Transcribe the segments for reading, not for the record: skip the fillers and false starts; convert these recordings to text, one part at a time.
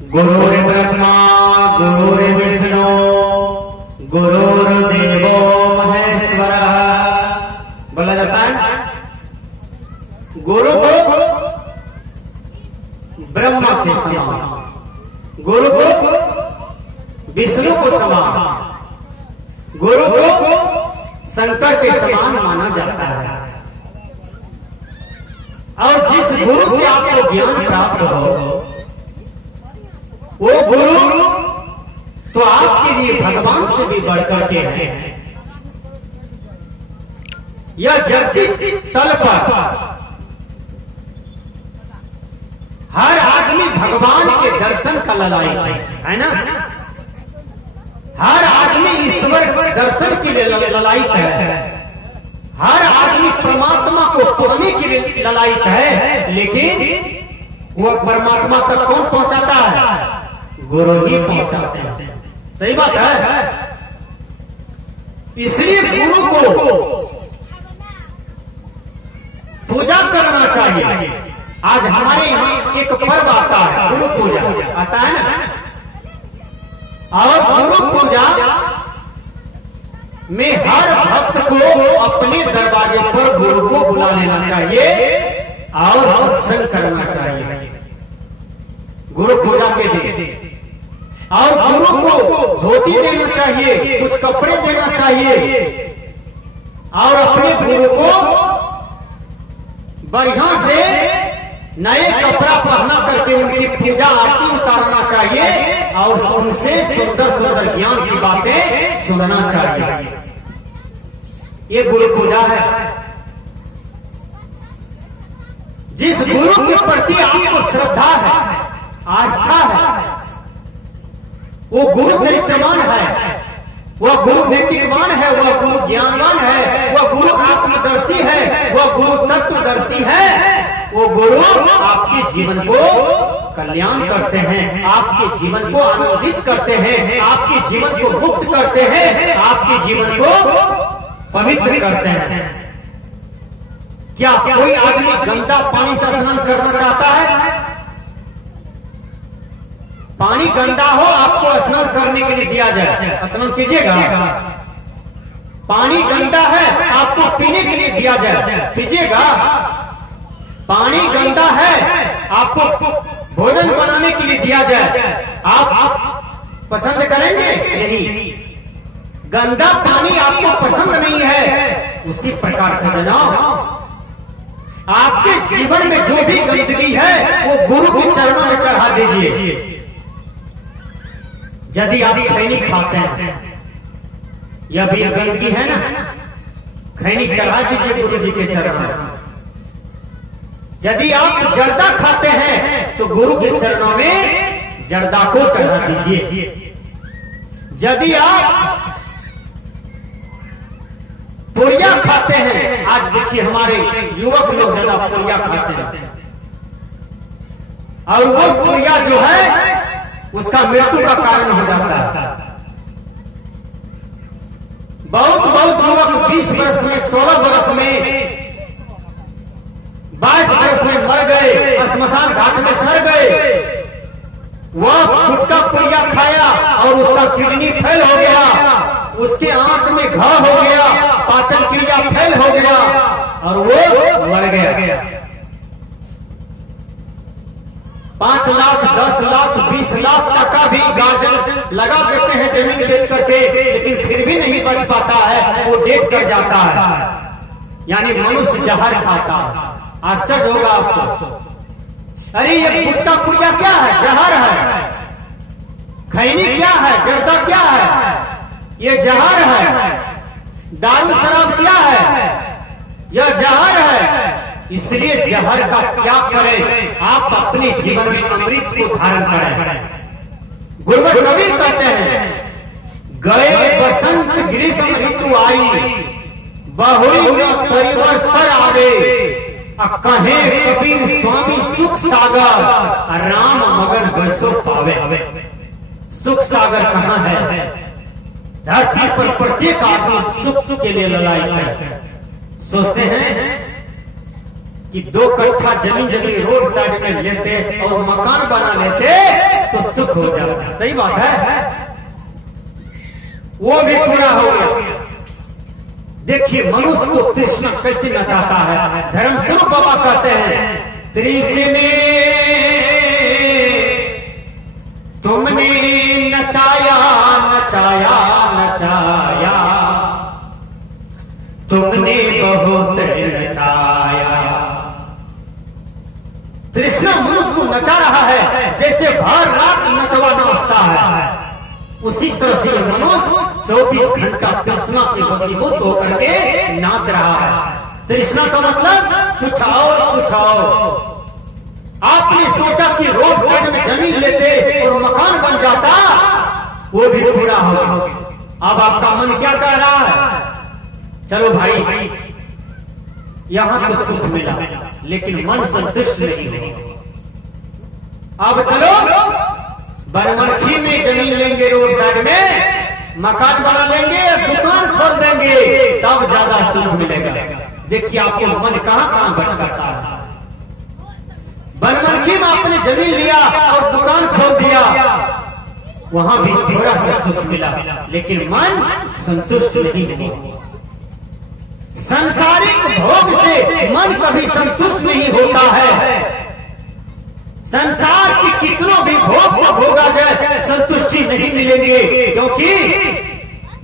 गुरुर्ब्रह्मा गुरुर्विष्णु गुरुर्देवो महेश्वरः। बोला जाता है गुरु को ब्रह्मा के समान, गुरु को विष्णु को समान, गुरु को शंकर के समान माना जाता है। और जिस गुरु से आपको ज्ञान प्राप्त हो वो गुरु तो आपके लिए भगवान से भी बढ़कर के है। यह धरती तल पर हर आदमी भगवान के दर्शन का ललायित है ना। हर आदमी ईश्वर दर्शन के लिए ललायित है। हर आदमी परमात्मा को पाने के लिए ललायित है। लेकिन वह परमात्मा तक कौन पहुंचाता है? गुरु ही पहुंचाते हैं। सही बात है। इसलिए गुरु को पूजा करना चाहिए। आज हमारे यहाँ एक पर्व आता है, गुरु पूजा आता है ना। और गुरु पूजा में हर भक्त को अपने दरवाजे पर गुरु को बुला लेना चाहिए और सत्संग करना चाहिए गुरु पूजा के दिन। और गुरु को धोती देना चाहिए, कुछ कपड़े देना चाहिए और अपने गुरु को बढ़िया से नए कपड़ा पहना करके उनकी पूजा आरती उतारना चाहिए और उनसे सुंदर सुंदर ज्ञान की बातें सुनना चाहिए। ये गुरु पूजा है। जिस गुरु के प्रति आपको श्रद्धा है, आस्था है, वो गुरु चरित्रवान है, वह गुरु नैतिकवान है, वह गुरु ज्ञानवान है, वह गुरु आत्मदर्शी है, वह गुरु तत्वदर्शी है। वो गुरु आपके जीवन को कल्याण करते हैं, आपके जीवन को आनंदित करते हैं, आपके जीवन को मुक्त करते हैं, आपके जीवन को पवित्र करते हैं। क्या कोई आदमी गंदा पानी से स्नान करना चाहता है? पानी गंदा हो आपको स्नान करने के लिए दिया जाए, स्नान कीजिएगा। पानी गंदा है आपको पीने के लिए दिया जाए, पीजिएगा। पानी गंदा है आपको भोजन बनाने के लिए दिया जाए, आप पसंद करेंगे? नहीं। गंदा पानी आपको पसंद नहीं है। उसी प्रकार से जनाब आपके जीवन में जो भी गंदगी है वो गुरु के चरणों में चढ़ा दीजिए। यदि आप खैनी खाते हैं, यह भी गंदगी है ना, खैनी चढ़ा दीजिए गुरु जी के चरणों में। यदि आप जर्दा खाते हैं तो गुरु के चरणों में जर्दा को चढ़ा दीजिए। यदि आप पुड़िया खाते हैं, आज देखिए हमारे युवक लोग ज्यादा पुड़िया खाते हैं और वो पुड़िया जो है उसका मृत्यु का कारण हो जाता है। बहुत बहुत युवक 20 वर्ष में, 16 वर्ष में, 22 वर्ष में मर गए, श्मशान घाट में सड़ गए। वह गुटखा पुड़िया खाया और उसका किडनी फेल हो गया, उसके आंत में घाव हो गया, पाचन क्रिया फेल हो गया और वो मर गया। 5 लाख, 10 लाख, 20 लाख टका भी गार्जियन लगा देते हैं जमीन बेच करके, लेकिन फिर भी नहीं बच पाता है, वो डेथ कर जाता है। यानी मनुष्य जहर खाता है। आश्चर्य होगा आपको। अरे ये गुटखा पुड़िया क्या है? जहर है। खैनी क्या है? जर्दा क्या है? ये जहर है। दारू शराब क्या है? यह जहर है। इसलिए जहर का त्याग करें, आप अपने जीवन में अमृत को धारण करें। गुरुवर कबीर कहते हैं, गए बसंत ग्रीष्म ऋतु आई, बहुरी न परिवर्तन आवे। कहे कबीर स्वामी सुख सागर, राम मगन बरसो पावे। सुख सागर कहाँ है? धरती पर प्रत्येक आदमी सुख के लिए ललायित है। सोचते हैं कि 2 कट्ठा जमीन यदि रोड साइड में लेते और मकान बना लेते तो सुख हो जाता है। सही बात है, वो भी पूरा हो गया। देखिए मनुष्य को तृष्णा कैसे नचाता है। धर्मस्वरूप बाबा कहते हैं, तृष्णे तुमने नचाया नचाया नचाया, तुमने बहुत नचाया। तृष्णा मनुष्य को नचा रहा है, जैसे भर रात नटवा नाचता है, उसी तरह से ये मनुष्य 24 घंटा तृष्णा के वशीभूत होकर के नाच रहा है। तृष्णा का मतलब कुछ और। आपने सोचा कि रोड साइड में जमीन लेते और मकान बन जाता, वो भी पूरा हो गया। अब आपका मन क्या कह रहा है, चलो भाई यहां तो सुख मिला, लेकिन मन संतुष्ट नहीं हुआ। अब चलो बनमनखी में जमीन लेंगे, रोड साइड में मकान बना लेंगे, दुकान खोल देंगे, तब ज्यादा सुख मिलेगा। देखिए आपको मन कहां भटकाता है। बनमनखी में आपने जमीन लिया और दुकान खोल दिया, वहां भी थोड़ा सा सुख मिला, लेकिन मन संतुष्ट नहीं हुआ। सांसारिक भोग से मन कभी संतुष्ट नहीं होता है। संसार की कितनों भी भोग को भोगा जाए, संतुष्टि नहीं मिलेंगे, क्योंकि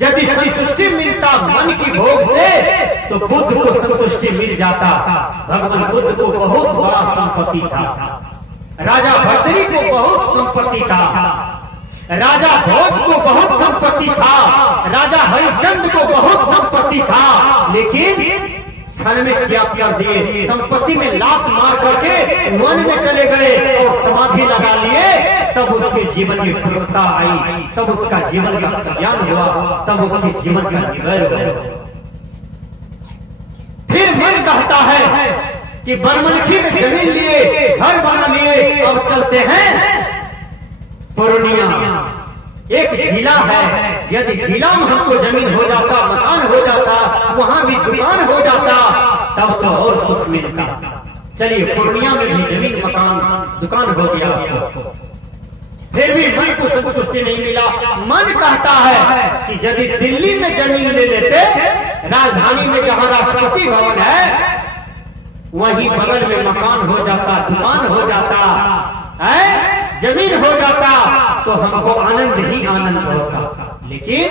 यदि संतुष्टि मिलता मन की भोग से तो बुद्ध को संतुष्टि मिल जाता। भगवान बुद्ध को बहुत बड़ा संपत्ति था, राजा भर्तृहरि को बहुत संपत्ति था, राजा भोज को बहुत संपत्ति था, राजा हरिश्चंद्र को बहुत संपत्ति था, लेकिन क्षण में त्याग कर दिए। संपत्ति में लात मार करके वन में चले गए और समाधि लगा लिए, तब उसके जीवन में पूर्णता आई, तब उसका जीवन का कल्याण हुआ, तब उसके जीवन का निवैर हुआ। फिर मन कहता है कि बनमनखी में जमीन लिए, घर बना लिए, अब चलते हैं पूर्णिया। एक जिला है, यदि जिला में हमको जमीन हो जाता, मकान हो जाता, वहां भी दुकान हो जाता, तब तो और सुख मिलता। चलिए पूर्णिया में भी जमीन मकान दुकान हो गया आपको, फिर भी मन को संतुष्टि नहीं मिला। मन कहता है कि यदि दिल्ली में जमीन ले लेते, राजधानी में जहां राष्ट्रपति भवन है, वहीं बगल में मकान हो जाता, दुकान हो जाता है, जमीन हो जाता, तो हमको आनंद ही आनंद होता। लेकिन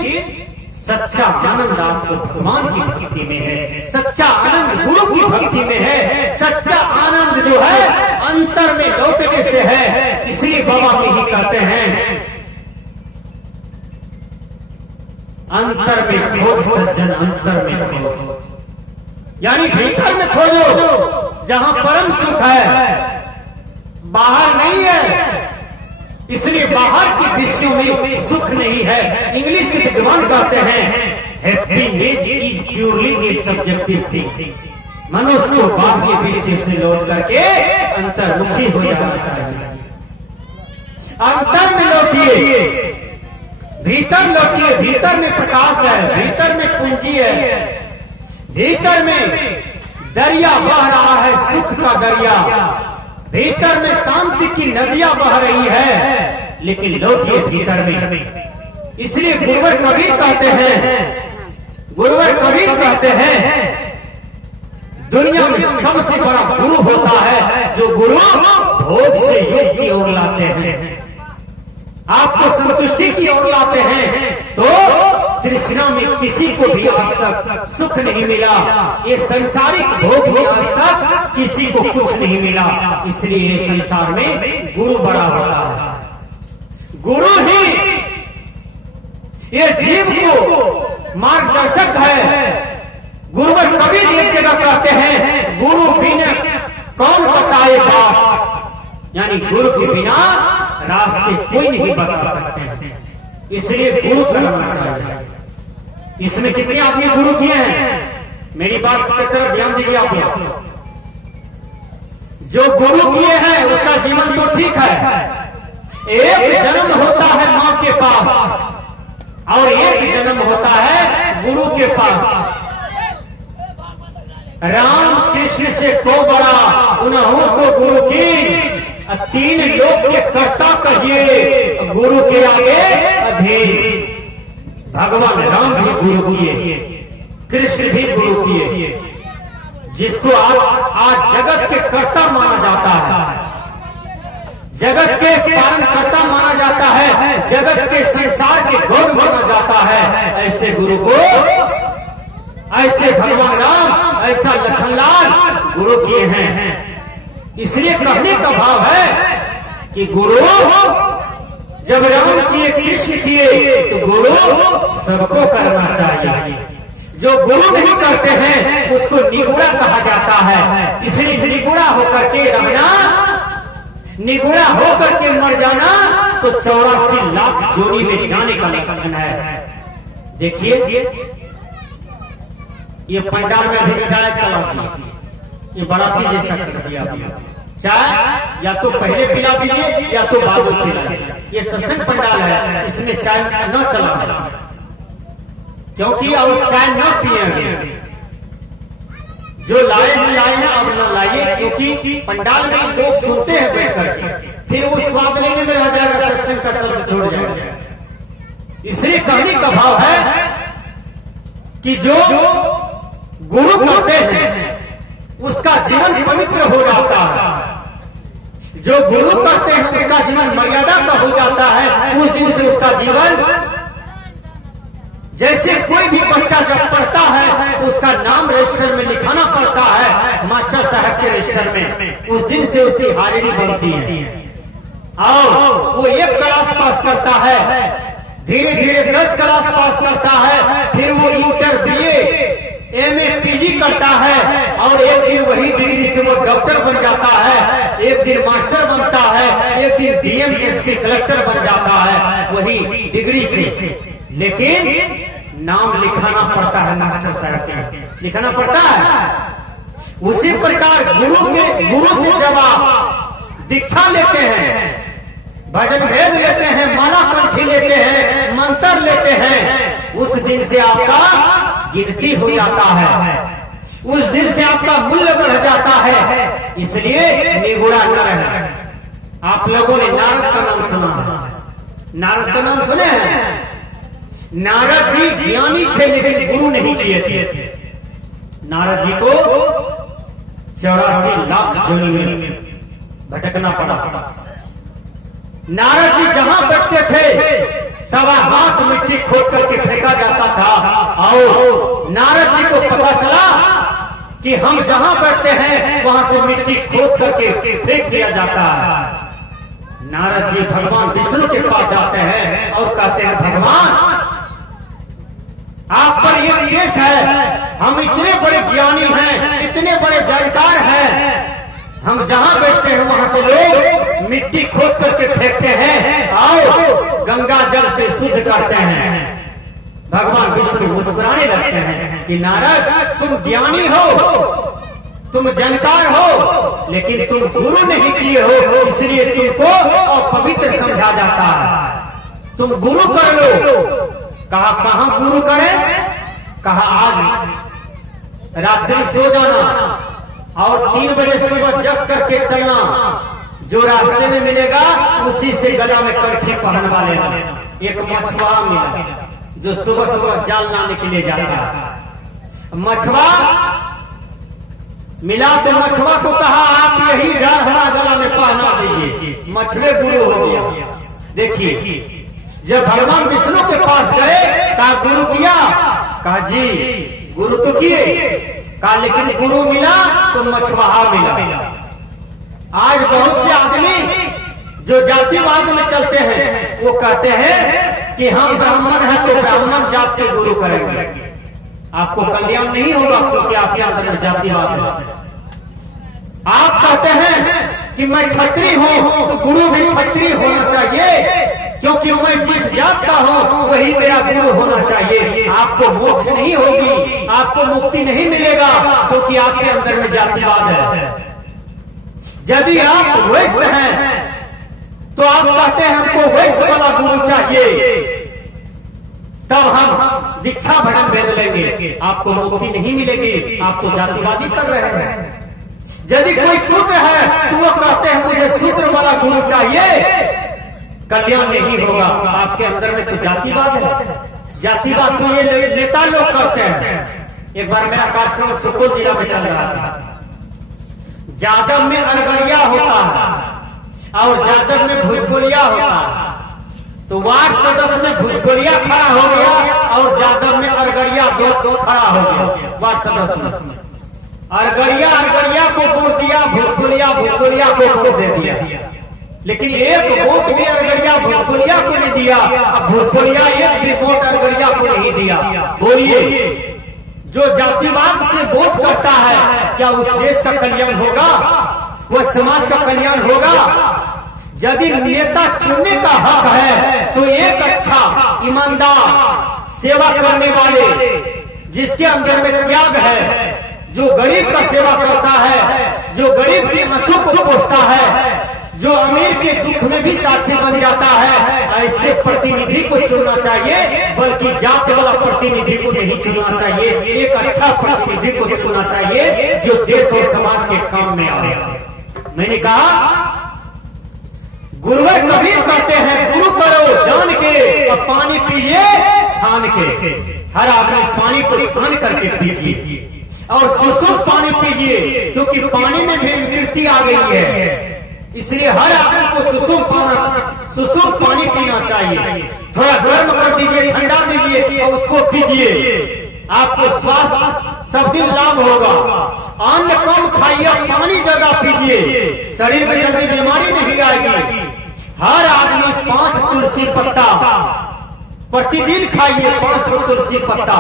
सच्चा आनंद आपको भगवान की भक्ति में है, सच्चा आनंद गुरु की भक्ति में है, सच्चा आनंद जो है अंतर में लौटने से है। इसलिए बाबा भी ही कहते हैं, अंतर में खोज सज्जन, अंतर में खोज, यानी भीतर में खोजो जहां परम सुख है, बाहर नहीं है। इसलिए बाहर के विषयों में सुख नहीं है। इंग्लिश के विद्वान कहते हैं, happiness is purely A subjective thing. मनुष्य को बाह्य विषय से लौट करके अंतर्मुखी हो जाना चाहिए। अंतर में लौटिए, भीतर लौटिए। भीतर में प्रकाश है, भीतर में पूंजी है, भीतर में दरिया बह रहा है, सुख का दरिया। भीतर में शांति की नदियां बह रही है, लेकिन लौटिए भीतर में। इसलिए गुरुवर कबीर कहते हैं, दुनिया में सबसे बड़ा गुरु होता है जो गुरु भोग से योग की ओर लाते हैं, आपको संतुष्टि की ओर लाते हैं। तो तृष्णा में किसी को भी आज तक सुख नहीं मिला, ये संसारिक भोग में आज तक किसी को कुछ नहीं मिला। इसलिए संसार में गुरु बड़ा होता है। गुरु ही ये जीव को मार्गदर्शक है। गुरुवर कबीर एक जगह कहते हैं, गुरु बिना कौन बताए बात, यानी गुरु के बिना रास्ते कोई नहीं बता सकते हैं। इसलिए गुरु करना चाहिए। इसमें कितने आदमी गुरु किए हैं, मेरी बात की तरफ ध्यान दीजिए आप लोग। जो गुरु किए हैं उसका जीवन तो ठीक है, एक जन्म होता है मां के पास और एक जन्म होता है गुरु के पास। राम कृष्ण से को बड़ा उन्हों को गुरु की, तीन लोग के कर्ता कहिए, गुरु के आगे अधीन। भगवान राम भी गुरु किए, कृष्ण भी गुरु किए, जिसको आज जगत के कर्ता माना जाता है, जगत के पालन कर्ता माना जाता है, जगत के संसार के गौर माना जाता है। ऐसे गुरु को, ऐसे भगवान राम, ऐसा लखनलाल गुरु किए हैं। इसलिए कहने का भाव है कि गुरु जब राम किए, कृष्ण किए, तो गुरु सबको करना चाहिए। जो गुरु नहीं करते हैं उसको निगुड़ा कहा जाता है। इसलिए निगुड़ा होकर के रहना, निगुड़ा होकर के मर जाना तो 84 लाख जोनी में जाने का लक्षण है। देखिए, ये पंडाल में भी चाय चला दिया, ये बराती जैसा कर दिया। चाय या तो पहले पिला दीजिए या तो बाद में पिला दीजिए। ये सत्संग पंडाल है, इसमें चाय न चला, क्योंकि अब चाय न पिएंगे। जो लाए हैं अब न लाइए, क्योंकि पंडाल में लोग सुनते हैं बैठ करके, फिर वो स्वाद लेने में रह जाएगा, सत्संग का शब्द छोड़ जाएगा। इसलिए कहने का भाव है कि जो गुरु करते हैं उसका जीवन पवित्र हो जाता है। जो गुरु करते हैं उसका जीवन मर्यादा का हो जाता है। उस दिन से उसका जीवन, जैसे कोई भी बच्चा जब पढ़ता है तो उसका नाम रजिस्टर में लिखाना पड़ता है, मास्टर साहब के रजिस्टर में, उस दिन से उसकी हाजिरी बनती है। और वो 1 क्लास पास करता है, धीरे धीरे 10 क्लास पास करता है, फिर वो इंटर, BA, MA, PG करता है, और एक दिन वही डिग्री से वो डॉक्टर बन जाता है, एक दिन मास्टर बनता है, एक दिन DM, SP, कलेक्टर बन जाता है वही डिग्री से। लेकिन नाम लिखाना पड़ता है, मास्टर साहब के लिखाना पड़ता है। उसी प्रकार गुरु से जब आप दीक्षा लेते हैं, भजन भेद लेते हैं, माला कंठी लेते हैं, मंत्र लेते हैं, उस दिन से आपका गिनती हो जाता है, उस दिन से आपका मूल्य बढ़ जाता है। इसलिए निगुड़ा न रहे। आप लोगों ने नारद का नाम सुना है, नारद का नाम सुने हैं? नारद जी ज्ञानी थे लेकिन गुरु नहीं किए थे। नारद जी को 84 लाख जोनी में भटकना पड़ा। नारद जी जहां बैठते थे 1.25 हाथ मिट्टी खोद करके फेंका जाता था, और नारद जी को पता चला कि हम जहां बैठते हैं वहां से मिट्टी खोद करके फेंक दिया जाता है। नारद जी भगवान विष्णु के पास जाते हैं और कहते हैं, भगवान आप पर यह केस है, हम इतने बड़े ज्ञानी हैं, इतने बड़े जानकार हैं, हम जहां बैठते हैं वहां से लोग मिट्टी खोद करके फेंकते हैं और गंगा जल से शुद्ध करते हैं। भगवान विष्णु मुस्कुराने लगते हैं कि नारद तुम ज्ञानी हो, तुम जानकार हो, लेकिन तुम गुरु नहीं किए हो, इसलिए तुमको अपवित्र समझा जाता है। तुम गुरु कर लो। कहा कहां गुरु करें? कहा आज रात्रि सो जाना और 3 बजे सुबह जग करके चलना, जो रास्ते में मिलेगा उसी से गला में कंठी पहनवा लेना। एक मछुआ मिला जो सुबह सुबह जाल लाने के लिए जाता है। मछुआ मिला तो मछुआ को कहा आप यही जाल हमारा गला में पहना दीजिए। मछुए गुरु हो गया। देखिए, जब भगवान विष्णु के पास गए, कहा गुरु किया? कहा जी गुरु तो किए। कहा लेकिन गुरु मिला तो मछुआरा मिला। आज बहुत से आदमी जो जातिवाद में चलते हैं वो कहते हैं कि हम ब्राह्मण हैं तो ब्राह्मण जात के गुरु करेंगे। आपको कल्याण नहीं होगा क्योंकि आपके अंदर में जातिवाद है। आप कहते हैं कि मैं क्षत्रिय हूं तो गुरु भी क्षत्रिय होना चाहिए, क्योंकि मैं जिस जात का हूं वही मेरा गुरु होना चाहिए। आपको मोक्ष नहीं होगी, आपको मुक्ति नहीं मिलेगा, क्योंकि आपके अंदर में जातिवाद है। यदि आप वैश्य हैं तो आप कहते हैं हमको वैश्य वाला गुरु चाहिए, तब हम दीक्षा भजन भेद लेंगे। आपको मुक्ति नहीं मिलेगी, आप तो जातिवादी कर रहे हैं। यदि कोई शूद्र है तो वो कहते हैं मुझे शूद्र वाला गुरु चाहिए, कल्याण नहीं होगा। आपके अंदर में तो जातिवाद है, जातिवाद तो ये नेता लोग करते हैं। एक बार मेरा कार्यक्रम सुपौल जिला में चल रहा था। जादव में अरगड़िया होता है और जादव में भुजगोलिया होता है। तो वार्ड सदस्य में भुजगोलिया खड़ा हो गया और जादव में अरगड़िया दो खड़ा हो गया। वार्ड सदस्य में अरगड़िया को वोट दिया, भुजगोलिया को वोट दे दिया, लेकिन एक वोट भी अरगड़िया भुजगोलिया को नहीं दिया। अब भुजगोलिया एक भी वोट अरगड़िया को नहीं दिया। बोलिए, जो जातिवाद से वोट करता है क्या उस देश का कल्याण होगा? वह समाज का कल्याण होगा? यदि नेता चुनने का हक है तो एक अच्छा ईमानदार सेवा करने वाले, जिसके अंदर में त्याग है, जो गरीब का सेवा करता है, जो गरीब के आंसू को पोंछता है, जो अमीर के दुख में भी साथी बन जाता है, ऐसे प्रतिनिधि को चुनना चाहिए, बल्कि जात वाला प्रतिनिधि को नहीं चुनना चाहिए। एक अच्छा प्रतिनिधि को चुनना चाहिए जो देश और समाज के काम में आए। मैंने कहा, गुरुवर कबीर कहते हैं, गुरु करो जान के और पानी पीजिए छान के। हर आदमी पानी को छान करके पीजिए और सुसुम पानी पीजिए, क्योंकि पानी में भी विकृति आ गई है। इसलिए हर आदमी को सुसुम पानी पीना चाहिए। थोड़ा गर्म कर दीजिए, ठंडा दीजिए और उसको पीजिए, आपको स्वास्थ्य सब दिन लाभ होगा। अन्न कम खाइए, पानी ज्यादा पीजिए, शरीर में जल्दी बीमारी नहीं आएगी। हर आदमी 5 तुलसी पत्ता प्रतिदिन खाइए, 5 तुलसी पत्ता।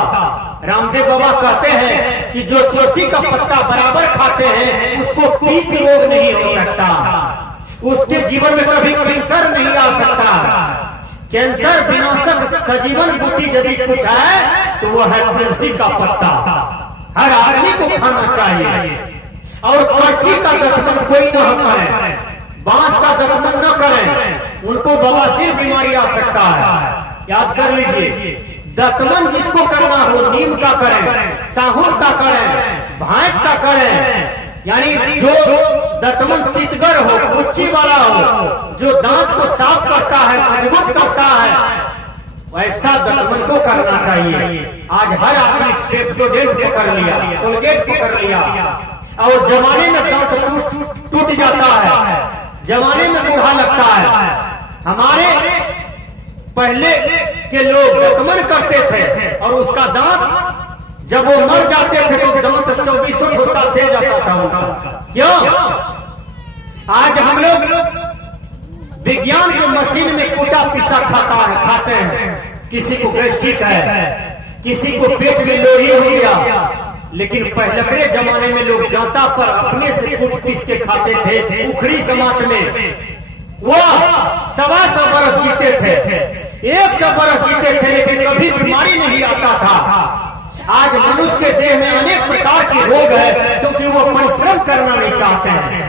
रामदेव बाबा कहते हैं कि जो तुलसी का पत्ता बराबर खाते हैं उसको पित्त रोग नहीं हो सकता, उसके जीवन में कभी कैंसर नहीं आ सकता। कैंसर विनाशक सजीवन बूटी यदि कुछ है तो वह है तुलसी का पत्ता। हर आदमी को खाना चाहिए। और पर्ची का दफन कोई न करे, बांस का दफन न करें, उनको बवासीर बीमारी आ सकता है। याद कर लीजिए, दतमन जिसको करना हो नीम का करें, साहुर का करें, भाट का करें। यानी जो दतमन तितगर हो, कुच्ची वाला हो, जो दांत को साफ करता है, मजबूत करता है, वैसा दतमन को करना चाहिए। आज हर आदमी पेप्सोडेंट पकड़ लिया, कोलगेट पकड़ लिया, और जमाने में दांत टूट जाता है, जमाने में बूढ़ा लगता है। हमारे पहले के लोग दतमन करते थे और उसका दांत जब वो मर जाते थे तो दांत 24 ठोसा थे जाता था उनका। क्यों? आज हम लोग विज्ञान के मशीन में कूटा पिसा खाते हैं। किसी को गैस्ट्रिक है, किसी को पेट में लोही हो गया, लेकिन पहले जमाने में लोग जांता पर अपने से कूट पीस के खाते थे। उखड़ी समाट में वो 125 बरस जीते थे, 100 बरस जीते थे, लेकिन कभी बीमारी नहीं आता था। आज मनुष्य के देह में अनेक प्रकार के रोग है, क्योंकि वो परिश्रम करना नहीं चाहते हैं,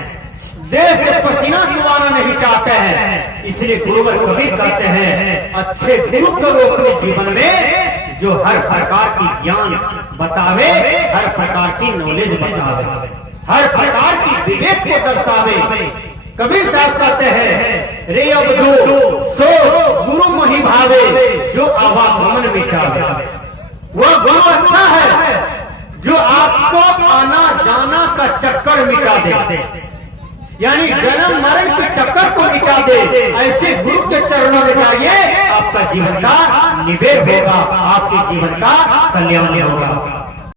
देह से पसीना चुबाना नहीं चाहते हैं। इसलिए गुरुवर कबीर कहते हैं, अच्छे गुरु करो अपने जीवन में, जो हर प्रकार की ज्ञान बतावे, हर प्रकार की नॉलेज बतावे, हर प्रकार की विवेक को दर्शावे। कबीर साहब कहते हैं, रे अवधू सो गुरु मोहि भावे, जो आवागमन मिटावे। वह गुरु अच्छा है जो आपको आना जाना का चक्कर मिटा दे, यानी जन्म मरण के चक्कर को मिटा दे। ऐसे गुरु के चरणों में जाइए, आपका जीवन का निवेद होगा, आपके जीवन का कल्याण होगा।